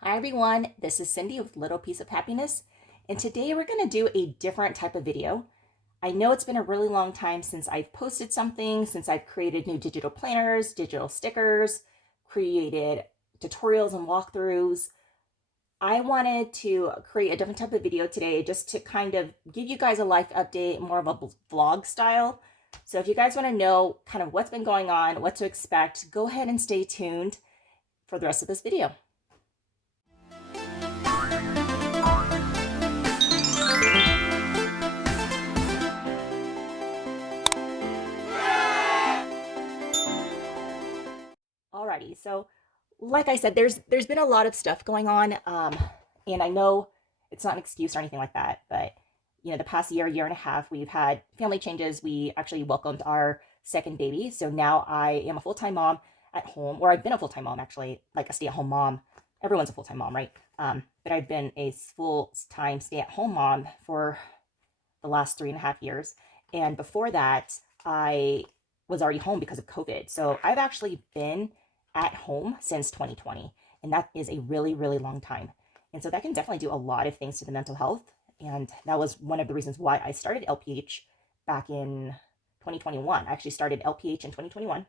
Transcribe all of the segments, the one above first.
Hi everyone, this is Cindy with Little Piece of Happiness, and today we're going to do a different type of video. I know it's been a really long time since I've posted something, since I've created new digital planners, digital stickers, created tutorials and walkthroughs. I wanted to create a different type of video today just to kind of give you guys a life update, more of a vlog style. So if you guys want to know kind of what's been going on, what to expect, go ahead and stay tuned for the rest of this video. Alrighty, so like I said, there's been a lot of stuff going on, and I know it's not an excuse or anything like that, but the past year and a half, we've had family changes. We actually welcomed our second baby, so now I am a full-time mom at home, or I've been a full-time mom actually, like a stay-at-home mom. Everyone's a full-time mom, right? But I've been a full-time stay-at-home mom for the last 3.5 years, and before that, I was already home because of COVID. So I've actually been at home since 2020, and that is a really, really long time. And so that can definitely do a lot of things to the mental health. And that was one of the reasons why I started LPH back in 2021. I actually started LPH in 2021,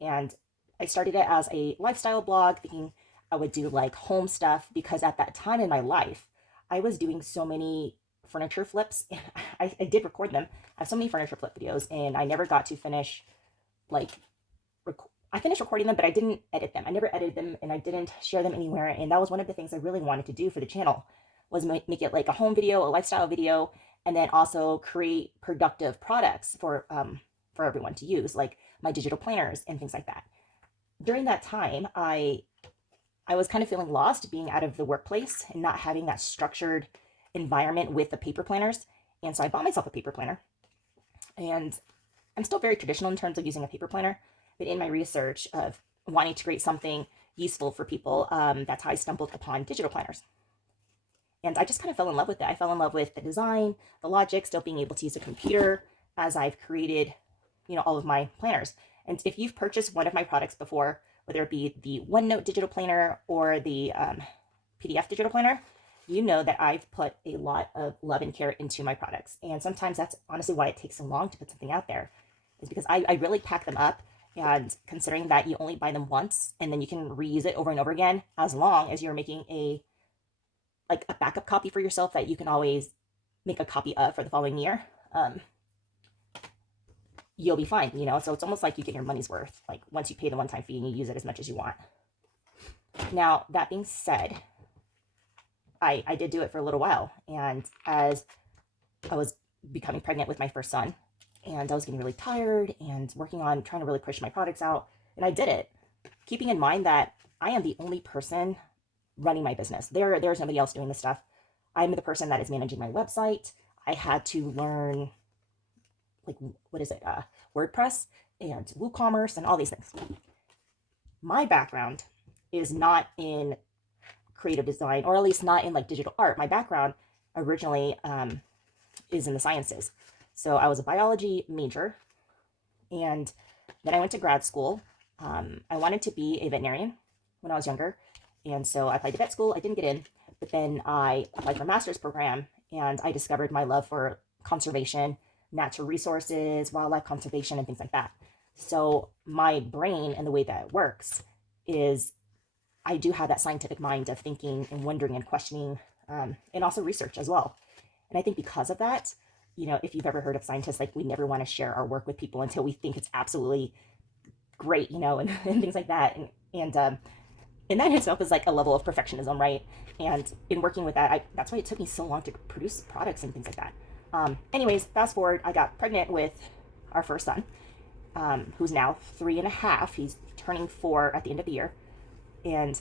and I started it as a lifestyle blog, thinking I would do like home stuff because at that time in my life, I was doing so many furniture flips. I did record them. I have so many furniture flip videos, and I never got to finish like I finished recording them, but I didn't edit them. I never edited them, and I didn't share them anywhere. And that was one of the things I really wanted to do for the channel, was make it like a home video, a lifestyle video, and then also create productive products for everyone to use, like my digital planners and things like that. During that time, I was kind of feeling lost being out of the workplace and not having that structured environment with the paper planners. And so I bought myself a paper planner, and I'm still very traditional in terms of using a paper planner, but in my research of wanting to create something useful for people, that's how I stumbled upon digital planners. And I just kind of fell in love with it. I fell in love with the design, the logic, still being able to use a computer as I've created, all of my planners. And if you've purchased one of my products before, whether it be the OneNote digital planner or the PDF digital planner, you know that I've put a lot of love and care into my products. And sometimes that's honestly why it takes so long to put something out there, is because I really pack them up. And considering that you only buy them once and then you can reuse it over and over again, as long as you're making a backup copy for yourself that you can always make a copy of for the following year, you'll be fine, So it's almost like you get your money's worth, like once you pay the one-time fee and you use it as much as you want. Now, that being said, I did do it for a little while, and as I was becoming pregnant with my first son, and I was getting really tired and working on trying to really push my products out, and I did it, keeping in mind that I am the only person running my business. There's nobody else doing this stuff. I'm the person that is managing my website. I had to learn, like, what is it, WordPress and WooCommerce and all these things. My background is not in creative design, or at least not in like digital art. My background originally is in the sciences. So I was a biology major, and then I went to grad school. I wanted to be a veterinarian when I was younger, and so I applied to vet school. I didn't get in, but then I applied for a master's program, and I discovered my love for conservation, natural resources, wildlife conservation, and things like that. So my brain and the way that it works is I do have that scientific mind of thinking and wondering and questioning, and also research as well. And I think because of that, if you've ever heard of scientists, like, we never want to share our work with people until we think it's absolutely great, and things like that. And that in itself is like a level of perfectionism, right? And in working with that, that's why it took me so long to produce products and things like that. Anyways, fast forward, I got pregnant with our first son, who's now 3.5. He's turning 4 at the end of the year. And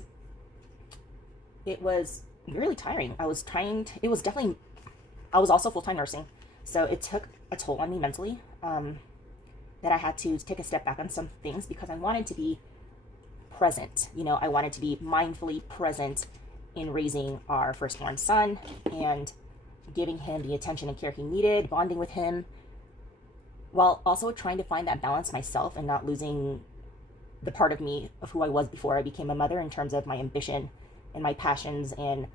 it was really tiring. I was also full-time nursing. So it took a toll on me mentally, that I had to take a step back on some things because I wanted to be present. I wanted to be mindfully present in raising our firstborn son and giving him the attention and care he needed, bonding with him, while also trying to find that balance myself and not losing the part of me of who I was before I became a mother in terms of my ambition and my passions and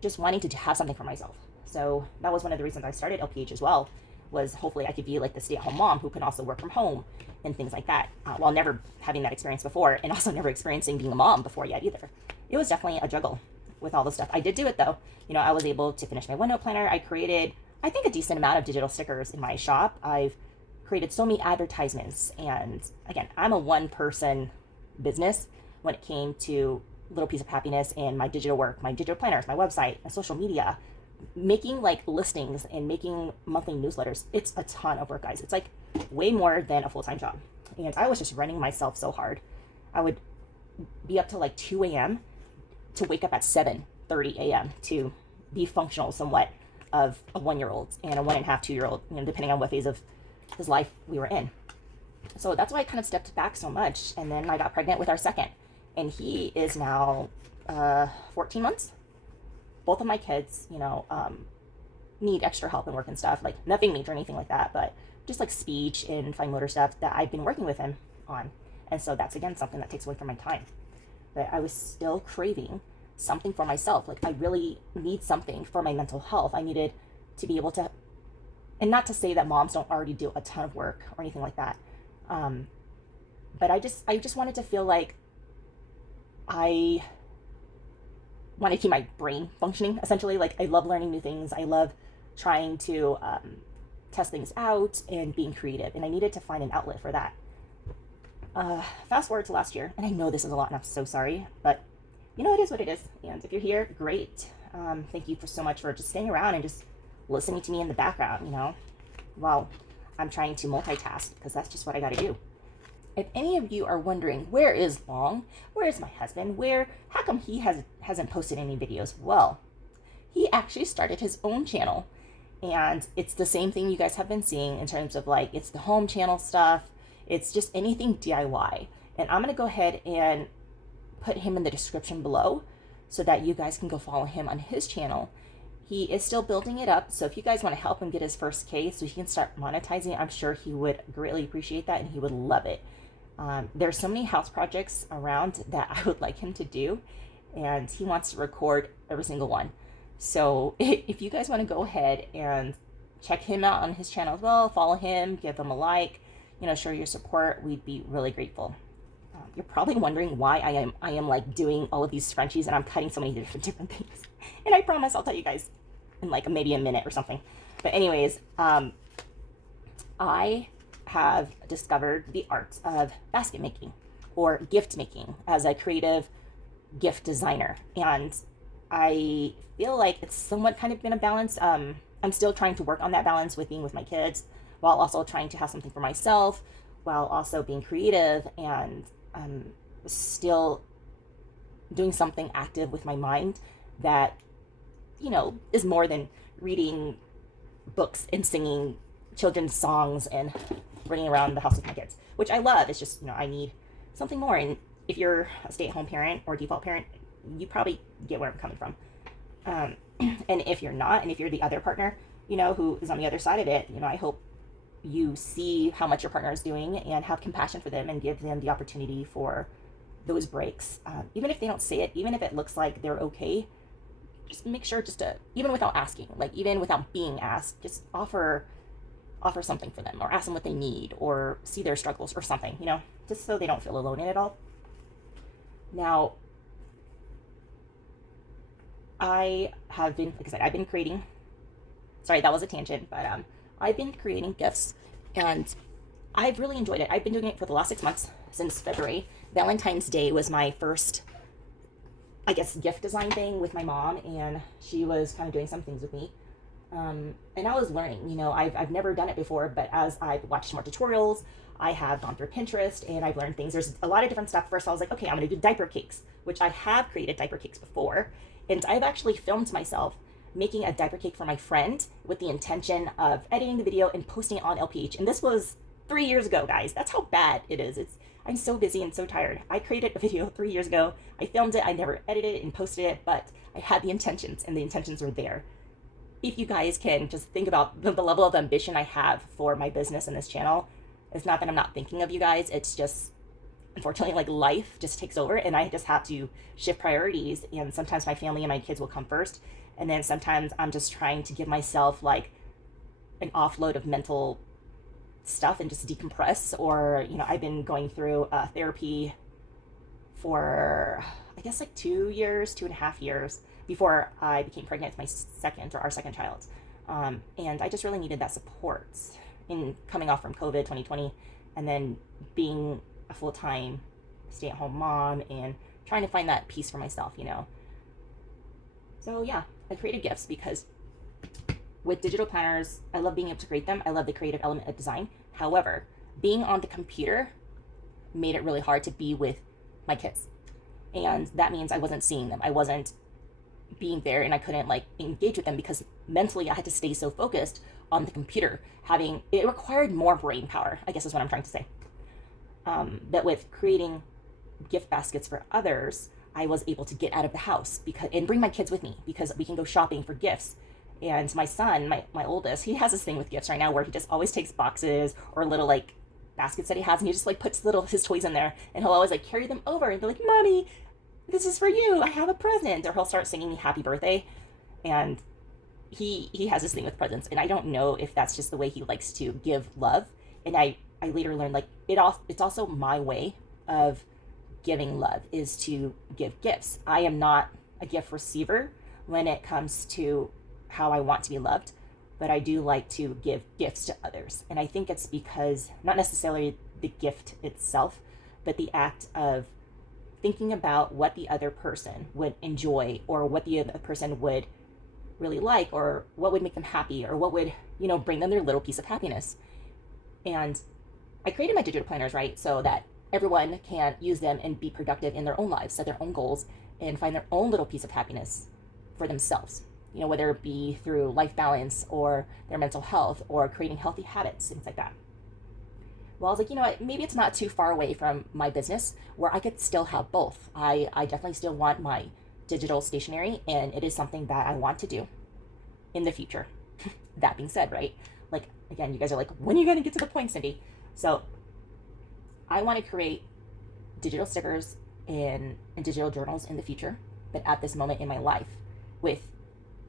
just wanting to have something for myself. So that was one of the reasons I started LPH as well, was hopefully I could be like the stay-at-home mom who can also work from home and things like that, while never having that experience before, and also never experiencing being a mom before yet either. It was definitely a juggle with all the stuff. I did do it though. I was able to finish my OneNote planner. I created, I think, a decent amount of digital stickers in my shop. I've created so many advertisements, and again, I'm a one-person business when it came to Little Piece of Happiness and my digital work, my digital planners, my website, my social media, making like listings and making monthly newsletters. It's a ton of work, guys. It's like way more than a full-time job. And I was just running myself so hard. I would be up till like 2 a.m. to wake up at 7:30 a.m. to be functional somewhat of a 1-year-old and a 1.5, 2-year-old, depending on what phase of his life we were in. So that's why I kind of stepped back so much. And then I got pregnant with our second, and he is now 14 months. Both of my kids, need extra help and work and stuff, like nothing major or anything like that, but just like speech and fine motor stuff that I've been working with him on. And so that's, again, something that takes away from my time. But I was still craving something for myself. Like, I really need something for my mental health. I needed to be able to, and not to say that moms don't already do a ton of work or anything like that. But I just wanted to feel like I want to keep my brain functioning, essentially. Like, I love learning new things. I love trying to test things out and being creative. And I needed to find an outlet for that. Fast forward to last year, and I know this is a lot, and I'm so sorry, but it is what it is. And if you're here, great. Thank you so much for just staying around and just listening to me in the background, while I'm trying to multitask, because that's just what I got to do. If any of you are wondering, where is Long? Where is my husband? How come he hasn't posted any videos? Well, he actually started his own channel, and it's the same thing you guys have been seeing in terms of like, it's the home channel stuff. It's just anything DIY. And I'm going to go ahead and put him in the description below so that you guys can go follow him on his channel. He is still building it up. So if you guys want to help him get his first K so he can start monetizing, I'm sure he would greatly appreciate that and he would love it. There's so many house projects around that I would like him to do, and he wants to record every single one. So if you guys want to go ahead and check him out on his channel as well, follow him, give him a like, show your support, we'd be really grateful. You're probably wondering why I am like doing all of these scrunchies and I'm cutting so many different things. And I promise I'll tell you guys in like maybe a minute or something. But anyways, I have discovered the art of basket making or gift making as a creative gift designer. And I feel like it's somewhat kind of been a balance. I'm still trying to work on that balance with being with my kids, while also trying to have something for myself, while also being creative, and still doing something active with my mind that, is more than reading books and singing children's songs and running around the house with my kids, which I love. It's just, I need something more. And if you're a stay-at-home parent or default parent, you probably get where I'm coming from. And if you're not, and if you're the other partner, who is on the other side of it, I hope you see how much your partner is doing and have compassion for them and give them the opportunity for those breaks. Even if they don't say it, even if it looks like they're okay, just make sure even without asking, like even without being asked, just offer something for them, or ask them what they need, or see their struggles or something, just so they don't feel alone in it all. Now, I have been, like I said, I've been creating, sorry, that was a tangent, but I've been creating gifts, and I've really enjoyed it. I've been doing it for the last 6 months, since February. Valentine's Day was my first, I guess, gift design thing with my mom, and she was kind of doing some things with me. And I was learning, I've never done it before, but as I've watched more tutorials, I have gone through Pinterest, and I've learned things. There's a lot of different stuff. First, I was like, okay, I'm going to do diaper cakes, which I have created diaper cakes before. And I've actually filmed myself making a diaper cake for my friend with the intention of editing the video and posting it on LPH. And this was 3 years ago, guys. That's how bad it is. I'm so busy and so tired. I created a video 3 years ago. I filmed it. I never edited it and posted it, but I had the intentions, and the intentions were there. If you guys can just think about the level of ambition I have for my business and this channel, it's not that I'm not thinking of you guys. It's just, unfortunately, like life just takes over and I just have to shift priorities. And sometimes my family and my kids will come first. And then sometimes I'm just trying to give myself like an offload of mental stuff and just decompress. Or, you know, I've been going through therapy for, I guess, like 2 years, 2.5 years before I became pregnant with my second or our second child. And I just really needed that support in coming off from COVID 2020 and then being a full-time stay-at-home mom and trying to find that peace for myself, you know. So yeah, I created gifts because with digital planners, I love being able to create them. I love the creative element of design. However, being on the computer made it really hard to be with my kids. And that means I wasn't seeing them. I wasn't being there and I couldn't like engage with them because mentally I had to stay so focused on the computer. It required more brain power, I guess is what I'm trying to say. That with creating gift baskets for others, I was able to get out of the house and bring my kids with me because we can go shopping for gifts. And my son, my oldest, he has this thing with gifts right now where he just always takes boxes or little like baskets that he has and he just like puts his toys in there and he'll always like carry them over and be like, "Mommy, this is for you. I have a present." Or he'll start singing me happy birthday. And he has this thing with presents. And I don't know if that's just the way he likes to give love. And I later learned like it's also my way of giving love is to give gifts. I am not a gift receiver when it comes to how I want to be loved, but I do like to give gifts to others. And I think it's because not necessarily the gift itself, but the act of thinking about what the other person would enjoy or what the other person would really like or what would make them happy or what would, you know, bring them their little piece of happiness. And I created my digital planners, right, so that everyone can use them and be productive in their own lives, set their own goals, and find their own little piece of happiness for themselves. You know, whether it be through life balance or their mental health or creating healthy habits, things like that. Well, I was like, you know what, maybe it's not too far away from my business where I could still have both. I definitely still want my digital stationery, and it is something that I want to do in the future. That being said, right, like, again, you guys are like, when are you going to get to the point, Cindy? So I want to create digital stickers and digital journals in the future. But at this moment in my life, with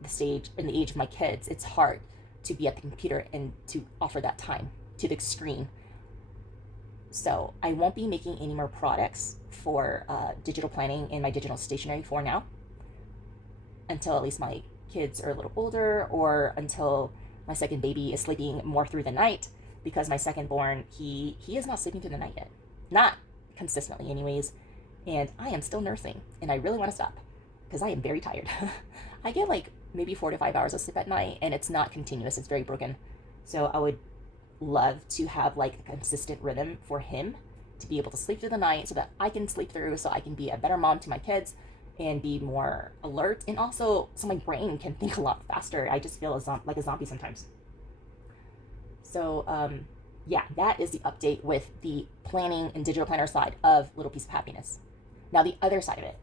the age of my kids, it's hard to be at the computer and to offer that time to the screen. So I won't be making any more products for digital planning in my digital stationery for now, until at least my kids are a little older or until my second baby is sleeping more through the night, because my second born, he is not sleeping through the night yet. Not consistently anyways. And I am still nursing and I really want to stop because I am very tired. I get like maybe 4 to 5 hours of sleep at night and it's not continuous. It's very broken. So I would love to have like a consistent rhythm for him to be able to sleep through the night so that I can sleep through, so I can be a better mom to my kids and be more alert, and also so my brain can think a lot faster. I just feel like a zombie sometimes. So yeah, that is the update with the planning and digital planner side of Little Piece of Happiness. Now the other side of it,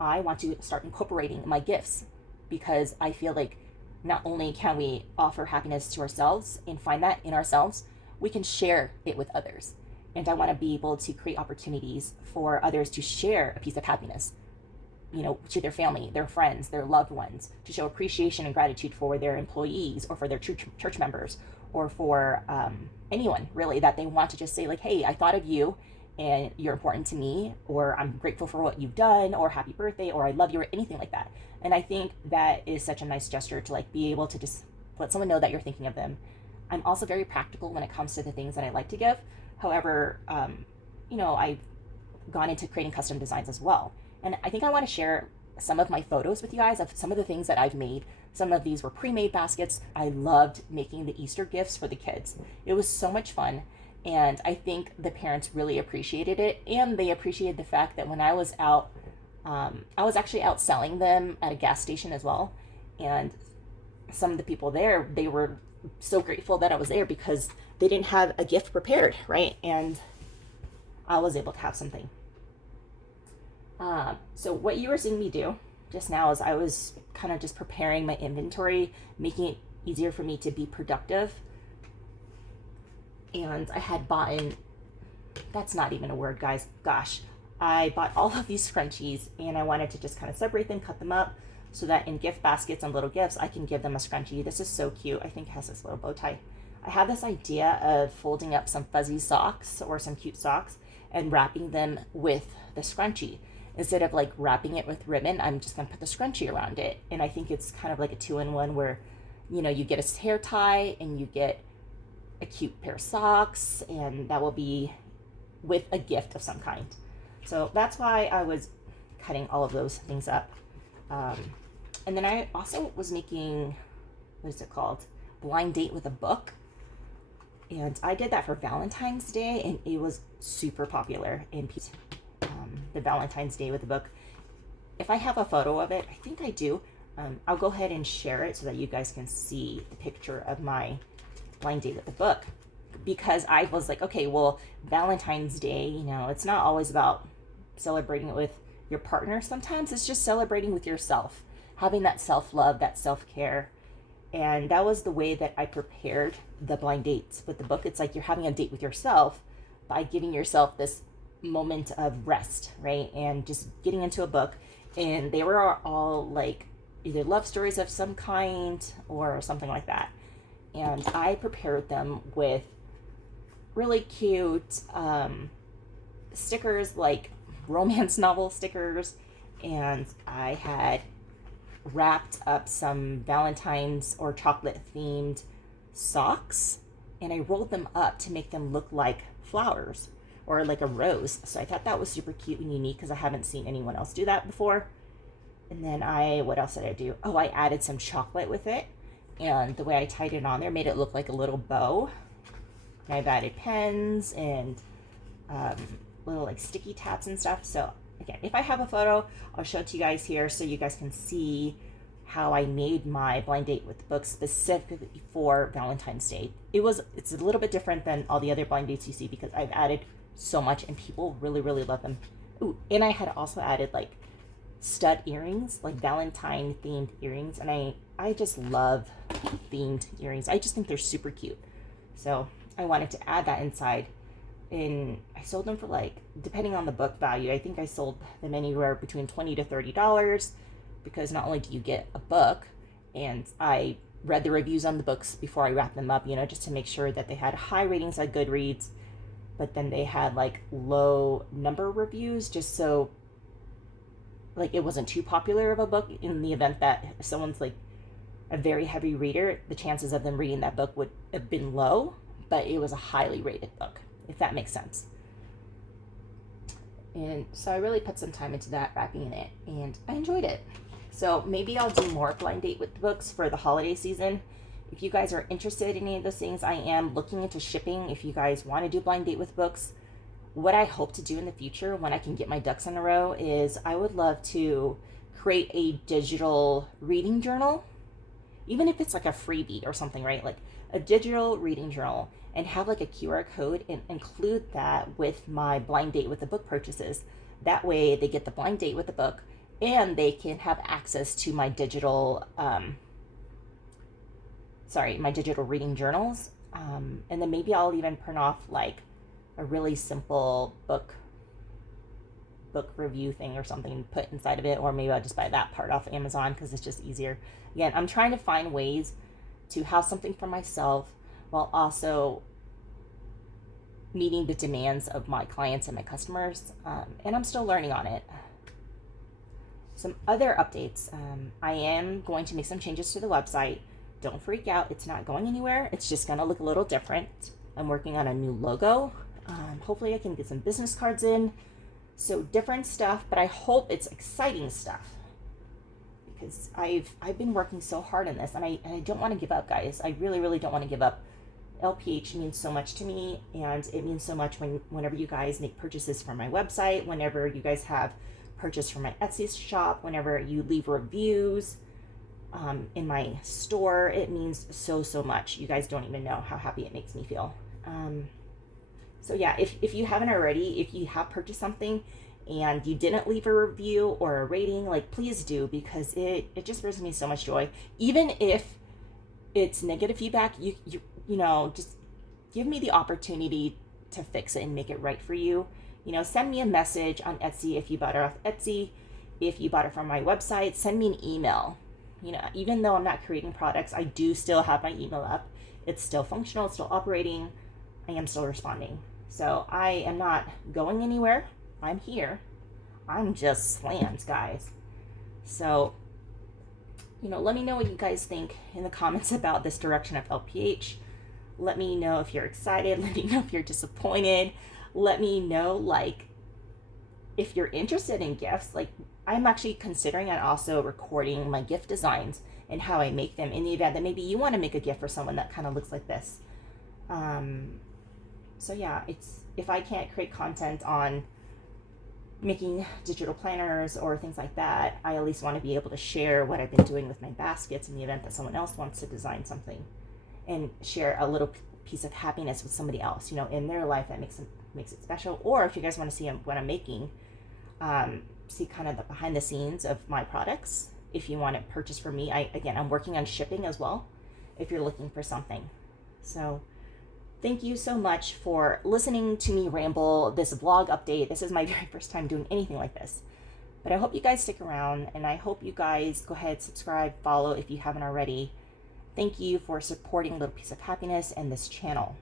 I want to start incorporating my gifts, because I feel like not only can we offer happiness to ourselves and find that in ourselves, we can share it with others. And I want to be able to create opportunities for others to share a piece of happiness, you know, to their family, their friends, their loved ones, to show appreciation and gratitude for their employees or for their church members, or for anyone really that they want to just say like, hey, I thought of you and you're important to me, or I'm grateful for what you've done, or happy birthday, or I love you, or anything like that. And I think that is such a nice gesture to like be able to just let someone know that you're thinking of them. I'm also very practical when it comes to the things that I like to give. However, you know, I've gone into creating custom designs as well. And I think I want to share some of my photos with you guys of some of the things that I've made. Some of these were pre-made baskets. I loved making the Easter gifts for the kids. It was so much fun. And I think the parents really appreciated it. And they appreciated the fact that when I was out, I was actually out selling them at a gas station as well. And some of the people there, they were so grateful that I was there because they didn't have a gift prepared, right? And I was able to have something. So what you were seeing me do just now is I was kind of just preparing my inventory, making it easier for me to be productive. And I had bought in that's not even a word, guys. Gosh, I bought all of these scrunchies and I wanted to just kind of separate them, cut them up so that in gift baskets and little gifts, I can give them a scrunchie. This is so cute. I think it has this little bow tie. I have this idea of folding up some fuzzy socks or some cute socks and wrapping them with the scrunchie. Instead of like wrapping it with ribbon, I'm just gonna put the scrunchie around it. And I think it's kind of like a 2-in-1 where, you know, you get a hair tie and you get a cute pair of socks, and that will be with a gift of some kind. So that's why I was cutting all of those things up. And then I also was making, what is it called? Blind date with a book. And I did that for Valentine's Day, and it was super popular in the Valentine's Day with a book. If I have a photo of it, I think I do. I'll go ahead and share it so that you guys can see the picture of my blind date with the book, because I was like, okay, well, Valentine's Day, you know, it's not always about celebrating it with your partner. Sometimes it's just celebrating with yourself, having that self-love, that self-care. And that was the way that I prepared the blind dates with the book. It's like you're having a date with yourself by giving yourself this moment of rest, right? And just getting into a book. And they were all like either love stories of some kind or something like that. And I prepared them with really cute stickers, like romance novel stickers. And I had wrapped up some Valentine's or chocolate themed socks, and I rolled them up to make them look like flowers or like a rose. So I thought that was super cute and unique because I haven't seen anyone else do that before. And then what else did I do? Oh, I added some chocolate with it, and the way I tied it on there made it look like a little bow. And I've added pens and little like sticky tats and stuff. So again, if I have a photo, I'll show it to you guys here so you guys can see how I made my blind date with the book specifically for Valentine's Day. It's a little bit different than all the other blind dates you see because I've added so much and people really, really love them. Ooh, and I had also added like stud earrings, like Valentine themed earrings. And I just love themed earrings. I just think they're super cute. So I wanted to add that inside. And I sold them for like, depending on the book value, I think I sold them anywhere between $20 to $30, because not only do you get a book, and I read the reviews on the books before I wrapped them up, you know, just to make sure that they had high ratings on Goodreads, but then they had like low number reviews, just so like it wasn't too popular of a book in the event that if someone's like a very heavy reader, the chances of them reading that book would have been low, but it was a highly rated book, if that makes sense. And so I really put some time into that, wrapping in it, and I enjoyed it. So maybe I'll do more blind date with books for the holiday season. If you guys are interested in any of those things, I am looking into shipping. If you guys want to do blind date with books, what I hope to do in the future when I can get my ducks in a row is I would love to create a digital reading journal, even if it's like a freebie or something, right? Like a digital reading journal, and have like a QR code and include that with my blind date with the book purchases. That way they get the blind date with the book and they can have access to my digital, my digital reading journals. And then maybe I'll even print off like a really simple book review thing or something and put inside of it, or maybe I'll just buy that part off Amazon because it's just easier. Again, I'm trying to find ways to have something for myself while also meeting the demands of my clients and my customers, and I'm still learning on it. Some other updates. I am going to make some changes to the website. Don't freak out, it's not going anywhere. It's just gonna look a little different. I'm working on a new logo. Hopefully I can get some business cards in. So different stuff, but I hope it's exciting stuff, because I've been working so hard on this, and I don't want to give up, guys. I really, really don't want to give up. LPH means so much to me, and it means so much whenever you guys make purchases from my website, whenever you guys have purchase from my Etsy shop, whenever you leave reviews in my store. It means so, so much. You guys don't even know how happy it makes me feel. So yeah, if you haven't already, if you have purchased something and you didn't leave a review or a rating, like please do, because it just brings me so much joy. Even if it's negative feedback, you know, just give me the opportunity to fix it and make it right for you, you know, send me a message on Etsy if you bought it off Etsy. If you bought it from my website, send me an email. You know, even though I'm not creating products, I do still have my email up. It's still functional, it's still operating. I am still responding. So I am not going anywhere. I'm here. I'm just slammed, guys. So, you know, let me know what you guys think in the comments about this direction of LPH. Let me know if you're excited. Let me know if you're disappointed. Let me know, like, if you're interested in gifts. Like, I'm actually considering and also recording my gift designs and how I make them in the event that maybe you want to make a gift for someone that kind of looks like this. So yeah, it's, if I can't create content on making digital planners or things like that, I at least want to be able to share what I've been doing with my baskets in the event that someone else wants to design something, and share a little piece of happiness with somebody else, you know, in their life that makes it special. Or if you guys want to see what I'm making, see kind of the behind the scenes of my products, if you want to purchase from me, I'm working on shipping as well if you're looking for something. So thank you so much for listening to me ramble this vlog update. This is my very first time doing anything like this, but I hope you guys stick around, and I hope you guys go ahead, subscribe, follow if you haven't already. Thank you for supporting Little Piece of Happiness and this channel.